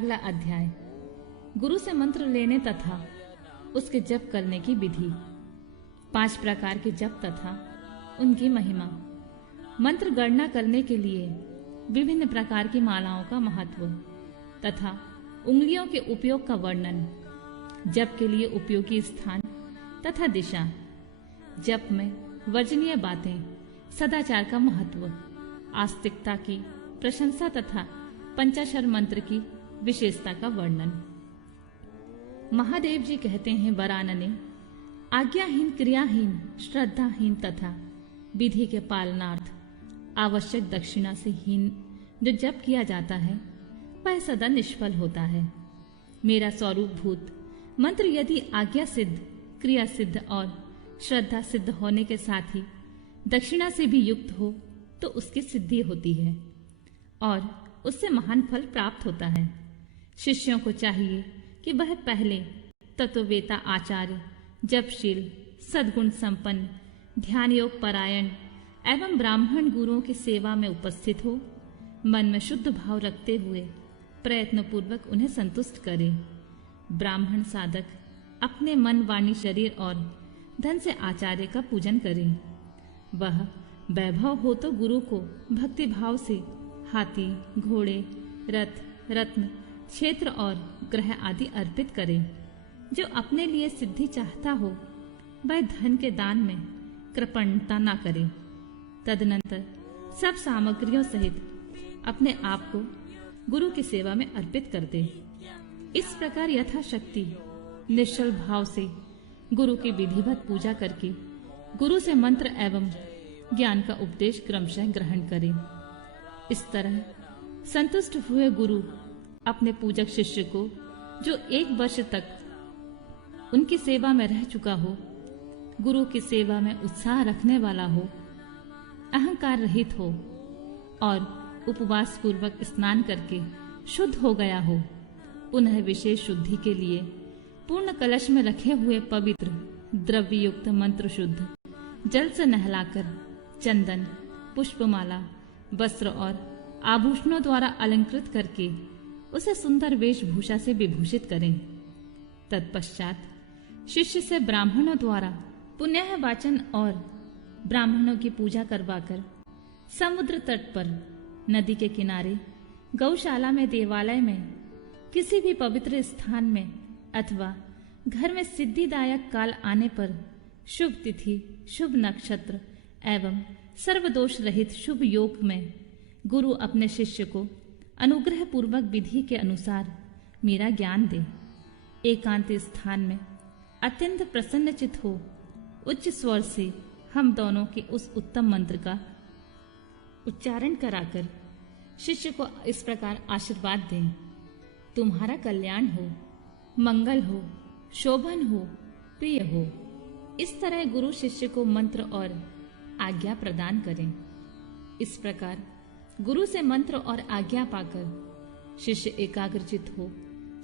अगला अध्याय गुरु से मंत्र लेने तथा उसके जप करने की विधि। 5 प्रकार के जप तथा उनकी महिमा। मंत्र गणना करने के लिए विभिन्न प्रकार की मालाओं का महत्व तथा उंगलियों के उपयोग का वर्णन। जप के लिए उपयोगी स्थान तथा दिशा। जप में वर्जनीय बातें, सदाचार का महत्व, आस्तिकता की प्रशंसा तथा पंचाक्षर मंत्र की विशेषता का वर्णन। महादेव जी कहते हैं, वरानने आज्ञाहीन, क्रियाहीन, श्रद्धाहीन तथा विधि के पालनार्थ आवश्यक दक्षिणा से हीन जो जप किया जाता है वह सदा निष्फल होता है। मेरा स्वरूप भूत मंत्र यदि आज्ञा सिद्ध, क्रिया सिद्ध और श्रद्धा सिद्ध होने के साथ ही दक्षिणा से भी युक्त हो तो उसकी सिद्धि होती है और उससे महान फल प्राप्त होता है। शिष्यों को चाहिए कि वह पहले तत्ववेता आचार्य, जपशील, सद्गुण संपन्न, ध्यान योग परायण एवं ब्राह्मण गुरुओं की सेवा में उपस्थित हो, मन में शुद्ध भाव रखते हुए प्रयत्न पूर्वक उन्हें संतुष्ट करे। ब्राह्मण साधक अपने मन, वाणी, शरीर और धन से आचार्य का पूजन करे। वह वैभव हो तो गुरु को भक्ति भाव से हाथी, घोड़े, रथ, रत्न, क्षेत्र और ग्रह आदि अर्पित करे। जो अपने लिए सिद्धि चाहता हो वह धन के दान में कृपणता न करे। तदनंतर सब सामग्रियों सहित अपने आप को गुरु की सेवा में अर्पित कर दे। इस प्रकार यथाशक्ति निश्चल भाव से गुरु की विधिवत पूजा करके गुरु से मंत्र एवं ज्ञान का उपदेश क्रमशः ग्रहण करें। इस तरह संतुष्ट हुए गुरु अपने पूजक शिष्य को, जो 1 वर्ष तक उनकी सेवा में रह चुका हो, गुरु की सेवा में उत्साह रखने वाला हो, अहंकार रहित हो और उपवास पूर्वक स्नान करके शुद्ध हो गया हो, पुनः विशेष शुद्धि के लिए पूर्ण कलश में रखे हुए पवित्र द्रव्य युक्त मंत्र शुद्ध जल से नहलाकर चंदन, पुष्पमाला, वस्त्र और आभूषणों द्वारा अलंकृत करके उसे सुंदर वेशभूषा से विभूषित करें। तत्पश्चात शिष्य से ब्राह्मणों द्वारा पुण्य वाचन और ब्राह्मणों की पूजा करवाकर समुद्र तट पर, नदी के किनारे, गौशाला में, देवालय में, किसी भी पवित्र स्थान में अथवा घर में सिद्धिदायक काल आने पर शुभ तिथि, शुभ नक्षत्र एवं सर्वदोष रहित शुभ योग में गुरु अपने शिष्य को अनुग्रह पूर्वक विधि के अनुसार मेरा ज्ञान दे। एकांत स्थान में अत्यंत प्रसन्नचित हो उच्च स्वर से हम दोनों के उस उत्तम मंत्र का उच्चारण कराकर शिष्य को इस प्रकार आशीर्वाद दें, तुम्हारा कल्याण हो, मंगल हो, शोभन हो, प्रिय हो। इस तरह गुरु शिष्य को मंत्र और आज्ञा प्रदान करें। इस प्रकार गुरु से मंत्र और आज्ञा पाकर शिष्य एकाग्रचित हो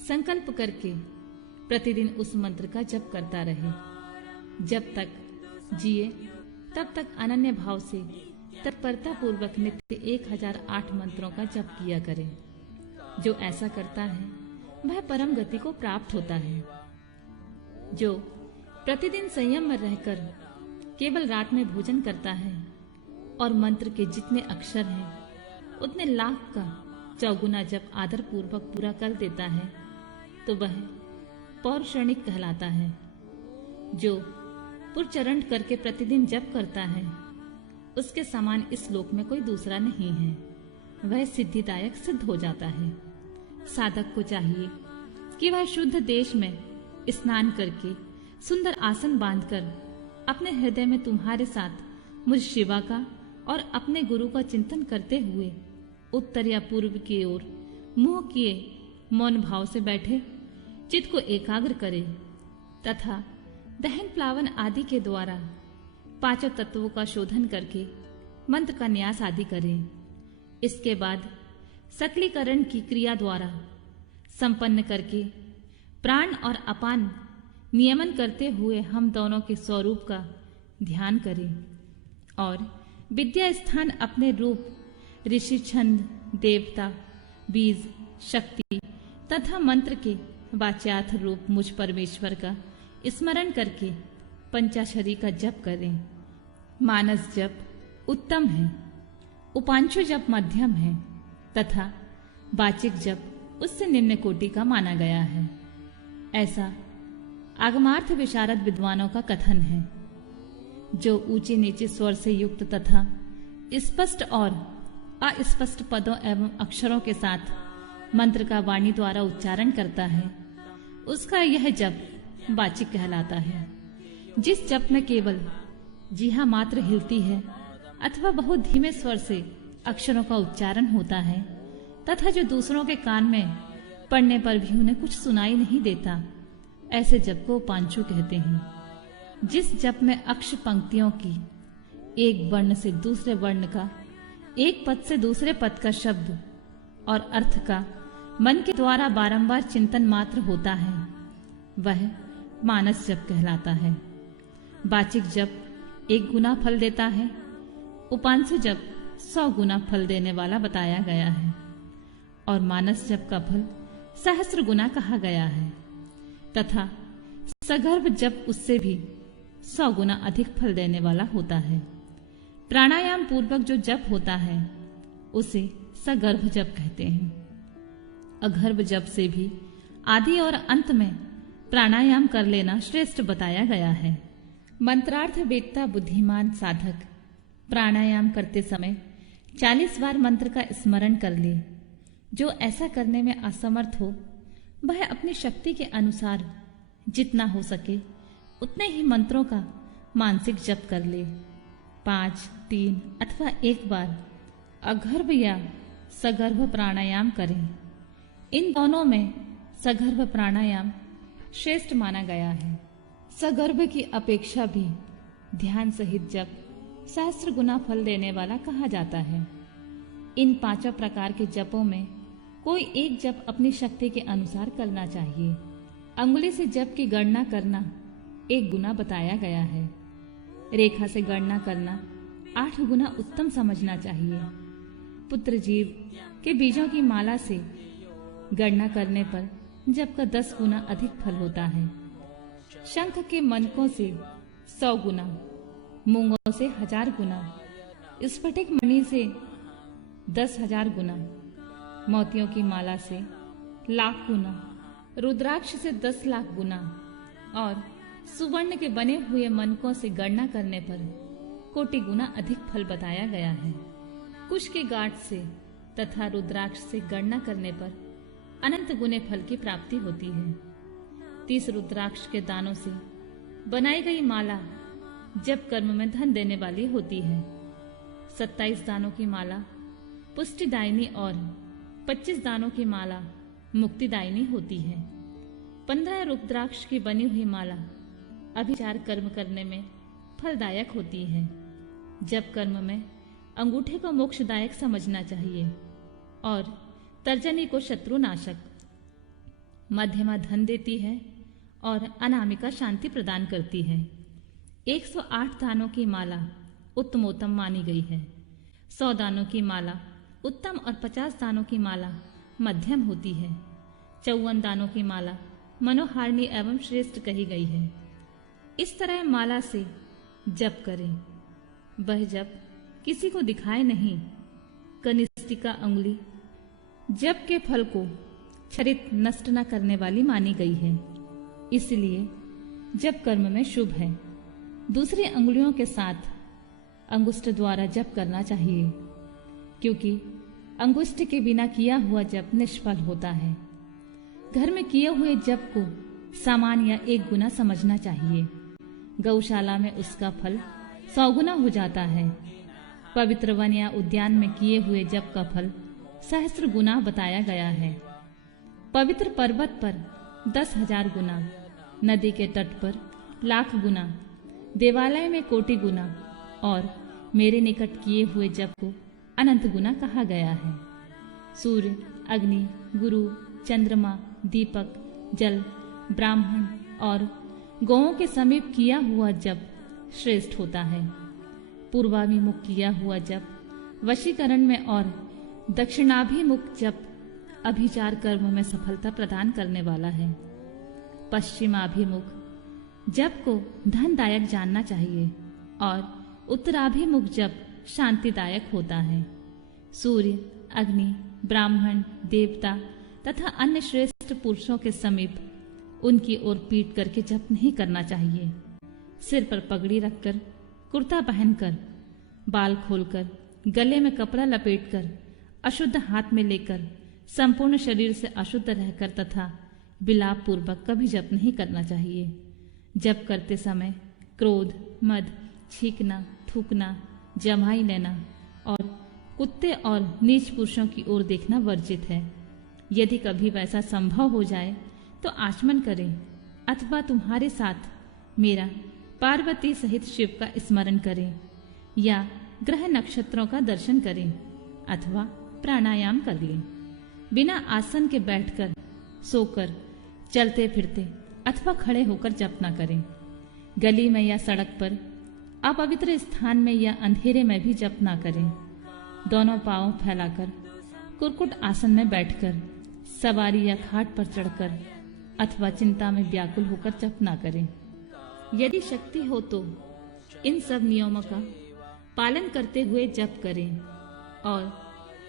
संकल्प करके प्रतिदिन उस मंत्र का जप करता रहे। जब तक जिए तब तक अनन्य भाव से तत्परता पूर्वक नित्य 1008 मंत्रों का जप किया करे। जो ऐसा करता है वह परम गति को प्राप्त होता है। जो प्रतिदिन संयम में रहकर केवल रात में भोजन करता है और मंत्र के जितने अक्षर हैं उतने लाख का चौगुना जप आदर पूर्वक पूरा कर देता है तो वह पौरुषणिक कहलाता है। जो पुरचरण करके प्रतिदिन जप करता है उसके समान इस लोक में कोई दूसरा नहीं है। वह सिद्धिदायक सिद्ध हो जाता है। साधक को चाहिए कि वह शुद्ध देश में स्नान करके सुंदर आसन बांधकर अपने हृदय में तुम्हारे साथ मुझ शिवा का और अपने गुरु का चिंतन करते हुए उत्तर या पूर्व की ओर मुंह किए मौन भाव से बैठे चित्त को एकाग्र करे तथा दहन प्लावन आदि के द्वारा 5 तत्वों का शोधन करके मंत्र का न्यास आदि करें। इसके बाद सकलीकरण की क्रिया द्वारा संपन्न करके प्राण और अपान नियमन करते हुए हम दोनों के स्वरूप का ध्यान करें और विद्या स्थान अपने रूप, ऋषि, छंद, देवता, बीज, शक्ति तथा मंत्र के वाच्यार्थ रूप मुझ परमेश्वर का स्मरण करके पंचाक्षरी का जप करें। मानस जप उत्तम है, उपांशु जप मध्यम है तथा वाचिक जप उससे निम्न कोटि का माना गया है। ऐसा आगमार्थ विशारद विद्वानों का कथन है। जो ऊंचे नीचे स्वर से युक्त तथा स्पष्ट और अस्पष्ट पदों एवं अक्षरों के साथ मंत्र का वाणी द्वारा उच्चारण करता है, उसका यह जप वाचिक कहलाता है। जिस जप में केवल जीहा मात्र हिलती है अथवा बहुत धीमे स्वर से अक्षरों का उच्चारण होता है तथा जो दूसरों के कान में पढ़ने पर भी उन्हें कुछ सुनाई नहीं देता, ऐसे जप को उपांशु कहते हैं। जिस जप में अक्ष पंक्तियों की एक वर्ण से दूसरे वर्ण का, एक पद से दूसरे पद का शब्द और अर्थ का मन के द्वारा बारंबार चिंतन मात्र होता है, वह मानस जप कहलाता है। वाचिक जप 1 गुना फल देता है, उपांशु जप 100 गुना फल देने वाला बताया गया है और मानस जप का फल सहस्र गुना कहा गया है तथा सगर्भ जप उससे भी 100 गुना अधिक फल देने वाला होता है। प्राणायाम पूर्वक जो जप होता है उसे सगर्भ जप कहते हैं। अगर्भ जप से भी आदि और अंत में प्राणायाम कर लेना श्रेष्ठ बताया गया है। मंत्रार्थ वेदता बुद्धिमान साधक प्राणायाम करते समय 40 बार मंत्र का स्मरण कर ले। जो ऐसा करने में असमर्थ हो वह अपनी शक्ति के अनुसार जितना हो सके उतने ही मंत्रों का मानसिक जप कर ले। 5, 3 अथवा 1 बार अगर्भ या सगर्भ प्राणायाम करें। इन दोनों में सगर्भ प्राणायाम श्रेष्ठ माना गया है। सगर्भ की अपेक्षा भी ध्यान सहित जप सहस्र गुना फल देने वाला कहा जाता है। इन 5 प्रकार के जपों में कोई एक जप अपनी शक्ति के अनुसार करना चाहिए। अंगुली से जप की गणना करना 1 गुना बताया गया है। रेखा से गणना करना 8 गुना उत्तम समझना चाहिए। पुत्र जीव के बीजों की माला से गणना करने पर जप का 10 गुना अधिक फल होता है। शंख के मनकों से 100 गुना, मूंगों से 1000 गुना, स्फटिक मणि से 10,000 गुना, मोतियों की माला से 1,00,000 गुना, रुद्राक्ष से 10 लाख गुना और सुवर्ण के बने हुए मनकों से गणना करने पर कोटि गुना अधिक फल बताया गया है। कुश के गांठ से तथा रुद्राक्ष से गणना करने पर अनंत गुने फल की प्राप्ति होती है। 30 रुद्राक्ष के दानों से बनाई गई माला जप कर्म में धन देने वाली होती है। 27 दानों की माला पुष्टिदायिनी और 25 दानों की माला मुक्तिदायिनी होती है। 15 रुद्राक्ष की बनी हुई माला अभिचार कर्म करने में फलदायक होती है। जप कर्म में अंगूठे को मोक्षदायक समझना चाहिए और तर्जनी को शत्रुनाशक। मध्यमा धन देती है और अनामिका शांति प्रदान करती है। 108 दानों की माला उत्तमोत्तम मानी गई है। 100 दानों की माला उत्तम और 50 दानों की माला मध्यम होती है। 54 दानों की माला मनोहारिणी एवं श्रेष्ठ कही गई है। इस तरह माला से जप करें। वह जप किसी को दिखाए नहीं। कनिष्ठिका अंगुली जप के फल को क्षरित नष्ट न करने वाली मानी गई है, इसलिए जप कर्म में शुभ है। दूसरी अंगुलियों के साथ अंगुष्ठ द्वारा जप करना चाहिए, क्योंकि अंगुष्ठ के बिना किया हुआ जप निष्फल होता है। घर में किए हुए जप को सामान या 1 गुना समझना चाहिए। गौशाला में उसका फल 100 गुना हो जाता है। पवित्र वन या उद्यान में किए हुए जप का फल सहस्र गुना बताया गया है। पवित्र पर्वत पर 10,000 गुना, नदी के तट पर 1,00,000 गुना, देवालय में कोटि गुना और मेरे निकट किए हुए जप को अनंत गुना कहा गया है। सूर्य, अग्नि, गुरु, चंद्रमा, दीपक, जल, ब्राह्मण और गौओं के समीप किया हुआ जप श्रेष्ठ होता है। पूर्वाभिमुख किया हुआ जप वशीकरण में और दक्षिणाभिमुख जप अभिचार कर्म में सफलता प्रदान करने वाला है। पश्चिमाभिमुख जप को धनदायक जानना चाहिए और उत्तराभिमुख जप शांतिदायक होता है। सूर्य, अग्नि, ब्राह्मण, देवता तथा अन्य श्रेष्ठ पुरुषों के समीप उनकी ओर पीट करके जप नहीं करना चाहिए। सिर पर पगड़ी रखकर, कुर्ता पहनकर, बाल खोलकर, गले में कपड़ा लपेटकर, अशुद्ध हाथ में लेकर, संपूर्ण शरीर से अशुद्ध रहकर तथा विलाप पूर्वक कभी जप नहीं करना चाहिए। जप करते समय क्रोध, मद, छींकना, थूकना, जमाई लेना और कुत्ते और नीच पुरुषों की ओर देखना वर्जित है। यदि कभी वैसा संभव हो जाए तो आचमन करें अथवा तुम्हारे साथ मेरा पार्वती सहित शिव का स्मरण करें या ग्रह नक्षत्रों का दर्शन करें अथवा प्राणायाम कर लें। बिना आसन के बैठकर, सोकर, चलते फिरते अथवा खड़े होकर जप न करें। गली में या सड़क पर, अपवित्र स्थान में या अंधेरे में भी जप न करें। दोनों पांव फैलाकर, कुरकुट आसन में बैठकर, सवारी या खाट पर चढ़कर अथवा चिंता में व्याकुल होकर जप न करें। यदि शक्ति हो तो इन सब नियमों का पालन करते हुए जप करें और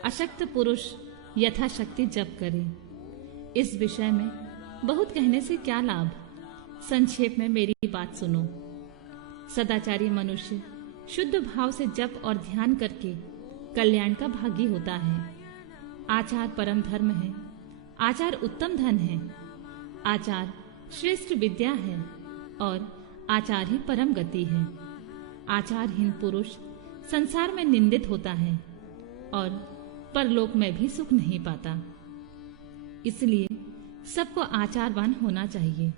अशक्त पुरुष यथाशक्ति जप करें। इस विषय में बहुत कहने से क्या लाभ, संक्षेप में मेरी बात सुनो। सदाचारी मनुष्य शुद्ध भाव से जप और ध्यान करके कल्याण का भागी होता है। आचार परम धर्म है, आचार उत्तम धन है, आचार श्रेष्ठ विद्या है और आचार ही परम गति है। आचारहीन पुरुष संसार में निंदित होता है और परलोक में भी सुख नहीं पाता। इसलिए सबको आचारवान होना चाहिए।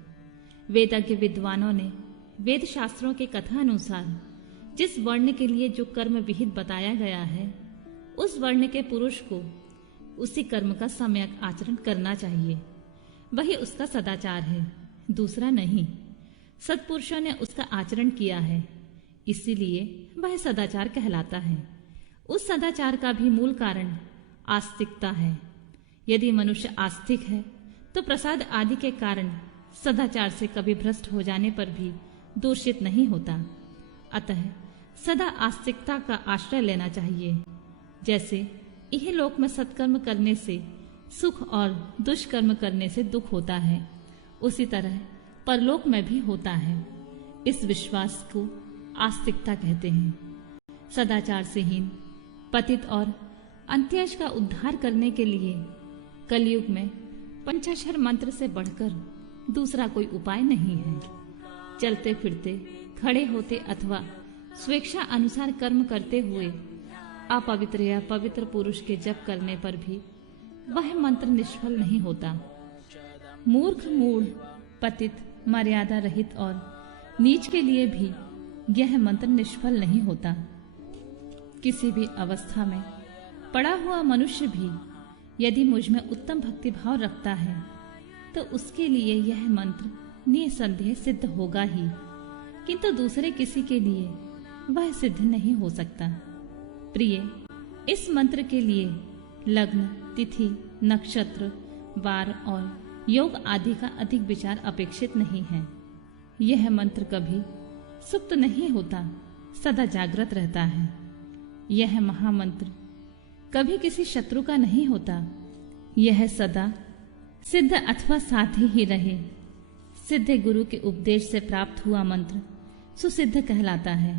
वेदज्ञ विद्वानों ने वेद शास्त्रों के कथा अनुसार जिस वर्ण के लिए जो कर्म विहित बताया गया है, उस वर्ण के पुरुष को उसी कर्म का सम्यक आचरण करना चाहिए। वही उसका सदाचार है, दूसरा नहीं। सत्पुरुषों ने उसका आचरण किया है, इसीलिए वह सदाचार कहलाता है। उस सदाचार का भी मूल कारण आस्तिकता है। यदि मनुष्य आस्तिक है तो प्रसाद आदि के कारण सदाचार से कभी भ्रष्ट हो जाने पर भी दूषित नहीं होता। अतः सदा आस्तिकता का आश्रय लेना चाहिए। जैसे यह लोक में सत्कर्म करने से सुख और दुष्कर्म करने से दुख होता है, उसी तरह परलोक में भी होता है। इस विश्वास को आस्तिकता कहते हैं। सदाचार से हीन, पतित और अंत्येश का उद्धार करने के लिए कलयुग में पंचाक्षर मंत्र से बढ़कर दूसरा कोई उपाय नहीं है। चलते फिरते, खड़े होते अथवा स्वेच्छा अनुसार कर्म करते हुए अपवित्र या पवित्र पुरुष के जप करने पर भी वह मंत्र निष्फल नहीं होता। मूर्ख, मूढ़, पतित, मर्यादा रहित और नीच के लिए भी यह मंत्र निष्फल नहीं होता। किसी भी अवस्था में पड़ा हुआ मनुष्य भी यदि मुझ में उत्तम भक्ति भाव रखता है तो उसके लिए यह मंत्र निसंदेह सिद्ध होगा ही, किंतु दूसरे किसी के लिए वह सिद्ध नहीं हो सकता। प्रिय, इस मंत्र के लिए लग्न, तिथि, नक्षत्र, वार और योग आदि का अधिक विचार अपेक्षित नहीं है। यह मंत्र कभी सुप्त नहीं होता, सदा जागृत रहता है। यह महामंत्र कभी किसी शत्रु का नहीं होता। यह सदा सिद्ध अथवा साध्य ही रहे। सिद्ध गुरु के उपदेश से प्राप्त हुआ मंत्र सुसिद्ध कहलाता है।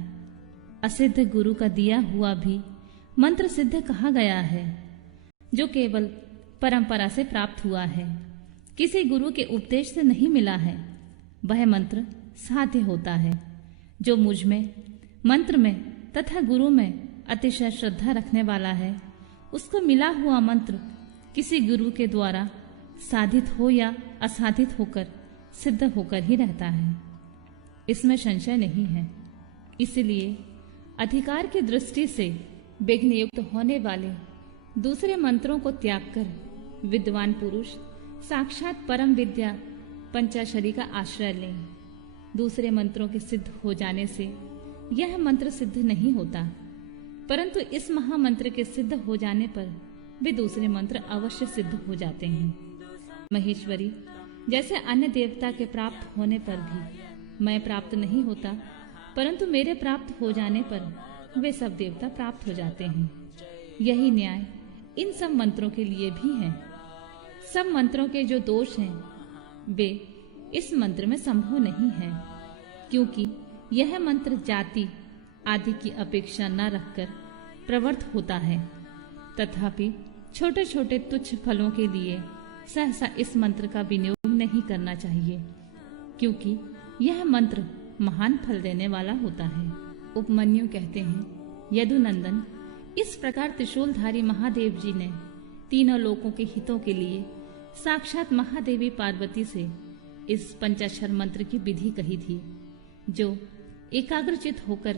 असिद्ध गुरु का दिया हुआ भी मंत्र सिद्ध कहा गया है, जो केवल परंपरा से प्राप्त हुआ है, किसी गुरु के उपदेश से नहीं मिला है। वह मंत्र साध्य होता है। जो मुझ में, मंत्र में तथा गुरु में अतिशय श्रद्धा रखने वाला है, उसको मिला हुआ मंत्र किसी गुरु के द्वारा साधित हो या असाधित होकर सिद्ध होकर ही रहता है, इसमें संशय नहीं है। इसलिए अधिकार की दृष्टि से विघ्न युक्त होने वाले दूसरे मंत्रों को त्याग कर विद्वान पुरुष साक्षात परम विद्या पंचाक्षरी का आश्रय लें। दूसरे मंत्रों के सिद्ध हो जाने से यह मंत्र सिद्ध नहीं होता, परंतु इस महामंत्र के सिद्ध हो जाने पर वे दूसरे मंत्र अवश्य सिद्ध हो जाते हैं। महेश्वरी, जैसे अन्य देवता के प्राप्त होने पर भी मैं प्राप्त नहीं होता, परंतु मेरे प्राप्त हो जाने पर वे सब देवता प्राप्त हो जाते हैं। यही न्याय इन सब मंत्रों के लिए भी है। सब मंत्रों के जो दोष हैं वे इस मंत्र में संभव नहीं है, क्योंकि यह मंत्र जाति आदि की अपेक्षा न रखकर प्रवृत्त होता है। तथापि छोटे छोटे तुच्छ फलों के लिए सहसा इस मंत्र का विनियोग नहीं करना चाहिए, क्योंकि यह मंत्र महान फल देने वाला होता है। उपमन्यु कहते हैं, यदुनंदन, इस प्रकार त्रिशूलधारी महादेव जी ने तीनों लोकों के हितों के लिए साक्षात महादेवी पार्वती से इस पंचाक्षर मंत्र की विधि कही थी। जो एकाग्रचित होकर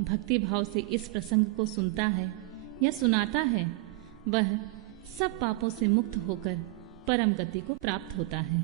भक्ति भाव से इस प्रसंग को सुनता है या सुनाता है, वह सब पापों से मुक्त होकर परम गति को प्राप्त होता है।